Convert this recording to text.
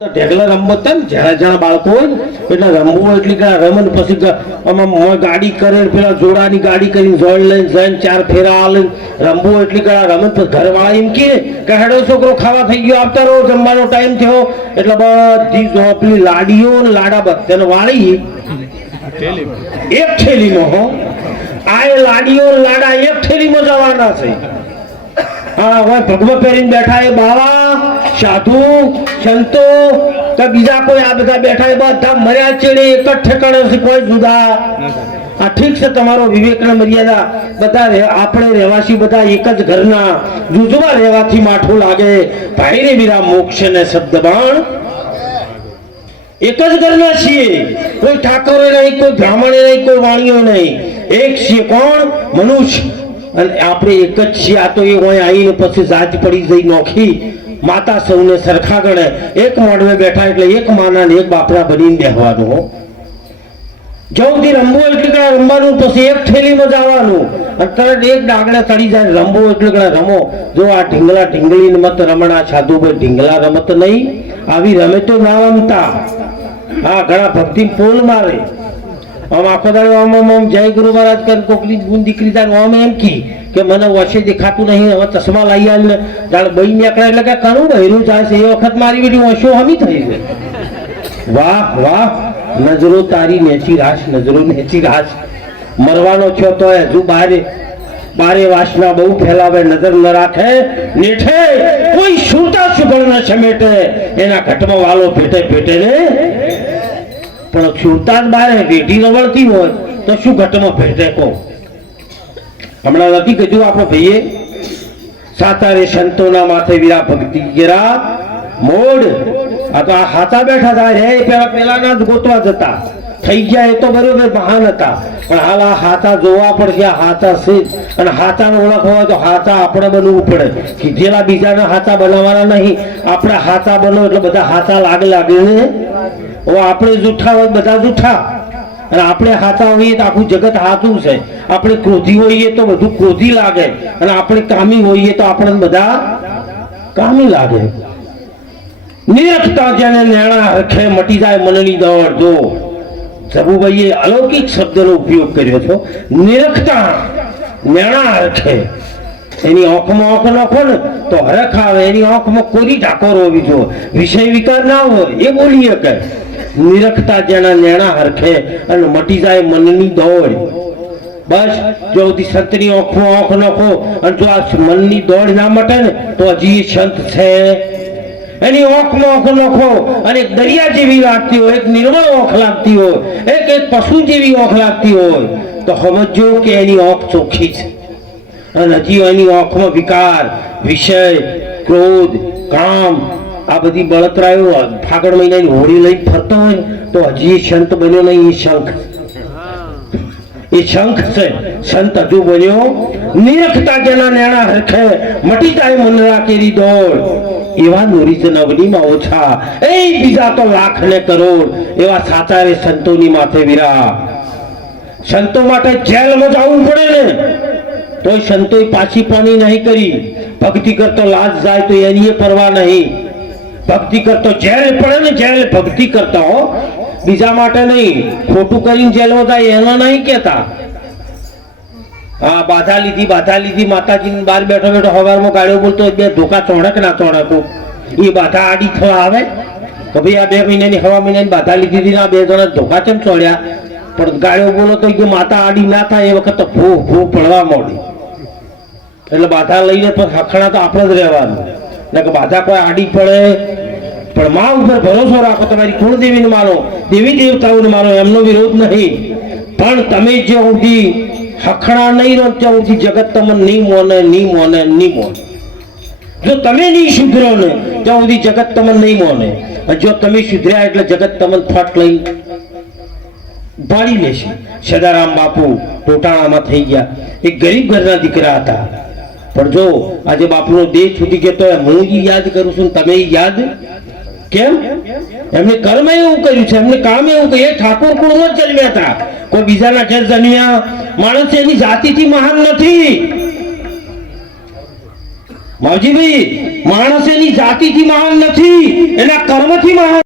ઢેગલા રમતા ને જણા બાળકો હોય એટલે રમવું એટલી કે રમન પછી ગાડી કરે પેલા જોડાની ગાડી કરીને જોડ લઈને જઈને ચાર ફેરા આલે રમવું એટલી કે રમત ઘરવાળા એમ કે હેડો છોકરો ખાવા થઈ ગયો આપતા રહો જમવાનો ટાઈમ થયો એટલે બધી પેલી લાડીઓ ને લાડા બધાને વાળી એક થેલીમાં હો આ લાડીઓ લાડા એક થેલીમાં જવાના છે. હા હોય ભગવા પહેરીને બેઠા એ બાવા સાધુ સંતો કે બીજા કોઈ આ બધા બેઠા એ બધા મર્યા ચેડે એક જ ઠેકાણે છે કોઈ જુદા. આ ઠીક છે તમારો વિવેકના મર્યાદા બધા આપણે રહેવાસી બધા એક જ ઘરના જુજવા રહેવાથી માઠું લાગે ભાઈ રે વીરા મોક્ષ ને શબ્દ બાણ એક જ ઘરના છીએ કોઈ ઠાકોરે નહીં કોઈ બ્રાહ્મણે નહીં કોઈ વાણીઓ નહીં એક છીએ કોણ મનુષ્ય અને આપણે એક જ છીએ. આ તો એ હોય આવીને પછી જાત પડી જઈ નોખી માતા સૌને સરખા ગણે એક મોઢવે બેઠા એટલે એક માના ને એક બાપરા બનીને બેહવાનું જવથી રમવું એટલે કે રમવાનું પછી એક થેલીમાં જવાનું અને તરત એક ડાગડા ચડી જાય રમવું એટલે કે રમો. જો આ ઢીંગલા ઢીંગલી મત રમણા સાધુ ભાઈ ઢીંગલા રમત નહીં આવી રમે તો ના રમતા. હા ઘણા ભક્તિ પોલ મારે આમ આખો દાડો આમ જય ગુરુ મહારાજ કર કોકલી ગુણ દીકરી તાર આમ એમ કે મને વચ્ચે દેખાતું નહીં હવે ચશ્મા લઈ આવીને દાળ બઈ નીકળે એટલે કે કરું બહેરું જાય છે એ વખત મારી બેટી વશો હમી થઈ છે. વાહ વાહ નજરો તારી નેચી રાશ નજરો નેચી રાશ મરવાનો છો તો હજુ બારે વાસના બહુ ફેલાવે નજર ન રાખે નેઠે કોઈ સુરતા સુગળ ન સમેટે એના ઘટમાં વાલો ભેટે ભેટે ને પણ સુરતા જ બારે વેઢી રવડતી હોય તો શું ઘટમાં ભેટે કહો. હમણાં નથી કીધું આપણે ભાઈએ સાતારે સંતોના માથે વીરા ભક્તિ ગેરા મોડ. આ તો આ હાથા બેઠા થાય રે પેલાના જ ગોતવા જતા થઈ ગયા એ તો બરોબર મહાન હતા પણ હાલ આ હાથા જોવા પડશે આ હાથા છે અને હાથાને ઓળખવા હોય તો હાથા આપણે બનવું પડે. કીધેલા બીજાના હાથા બનાવવાના નહીં આપણે હાથા બનો એટલે બધા હાથા લાગે ને. હવે આપણે જૂઠા હોય બધા જૂઠા અને આપણે હાથા હોઈએ તો આખું જગત હાથું છે. આપણે ક્રોધી હોઈએ તો બધું ક્રોધી લાગે અને આપણે કામી હોઈએ તો આપણે બધા કામી લાગે. નિરખતા જેને નેણા હરખે મટી જાય મનની દોડ. જો સબુભાઈએ અલૌકિક શબ્દનો ઉપયોગ કર્યો છો. નિરખતા નેણા હરખે એની આંખમાં આંખ નાખો ને તો હરખ આવે એની આંખમાં કોરી ઢાકોર હોવી જોઈએ વિષય વિકાર ના હોય એ બોલીએ કે નિરખતા જેના નેણા હરખે અને મટી જાય મનની દોડ. બસ જો સંતની આંખમાં આંખ નાખો અને જો આ મનની દોડ ના મટે ને તો હજી સંત છે. એની આંખમાં આંખ નાખો અને એક દરિયા જેવી લાગતી હોય એક નિર્મળ આંખ લાગતી હોય એક પશુ જેવી આંખ લાગતી હોય તો સમજો કે એની આંખ ચોખ્ખી છે અને હજી એની આંખમાં વિકાર વિષય ક્રોધ કામ આ બધી બળતરાઓ ફાગણ મહિનાની હોળી લઈ ફરતો હોય તો હજી સંત બન્યો નહીં. એ શંખ છે સંત હજુ બન્યો. નિરખતા જેના નેણા હરખે મટી જાય મન રાખેલી દોડ એવા નોરીજન અવનીમાં ઓછા એ બીજા તો લાખ ને કરોડ એવા સાચા રે સંતોની માથે વીરા. સંતો માટે જેલમાં જવું પડે ને તોય સંતોએ પાછી પાણી નહીં કરી. ભક્તિ કરતો લાજ જાય તો એની પરવા નહીં. ભક્તિ કરતો જેલ પડે ને જેલ ભક્તિ કરતા હો બીજા માટે નહીં. ખોટું કરીને જેલમાં જાય એનો નહીં કેતા. હા બાધા લીધી માતાજીની બહાર બેઠો હવારમાં ગાડીઓ બોલતો બે ધોકા ચોડક ના ચોડક એ બાધા આડી થવા આવે તો ભાઈ આ 2 મહિનાની હવા મહિનાની બાધા લીધી ના 2 જણા ધોકા કેમ ચોડ્યા પણ ગાડીઓ બોલો તો માતા આડી ના થાય એ વખત તો ભૂ પડવા માંડી એટલે બાધા લઈને તો હખણા તો આપણે જ રહેવાનું ને કે બાધા કોઈ આડી પડે પણ માં ઉપર ભરોસો રાખો. તમારી કુળદેવીને માનો દેવી દેવતાઓને માનો એમનો વિરોધ નહીં પણ તમે જે સુધી હખણા નહીં રહો ત્યાં સુધી જગત તમને નહીં મોને. જો તમે નહીં સુધરો ને ત્યાં સુધી જગત તમને નહીં મોને. જો તમે સુધર્યા એટલે જગત તમને ફટ લઈ ભાડી લેશે. સદારામ બાપુ ટોટાણામાં થઈ ગયા. એક ગરીબ ઘરના દીકરા હતા પણ જો આજે બાપુનો દેહ છૂટી ગયો તો હું યાદ કરું છું તમે યાદ કેમ? એમને કર્મ એવું કર્યું છે એમને કામ એવું કર્યું. ઠાકોર કુળમાં જ જન્મ્યા હતા કોઈ બીજાના ઘેર જન્મ્યા. માણસ એની જાતિથી મહાન નથી. માવજીભાઈ માણસ એની જાતિથી મહાન નથી, એના કર્મથી મહાન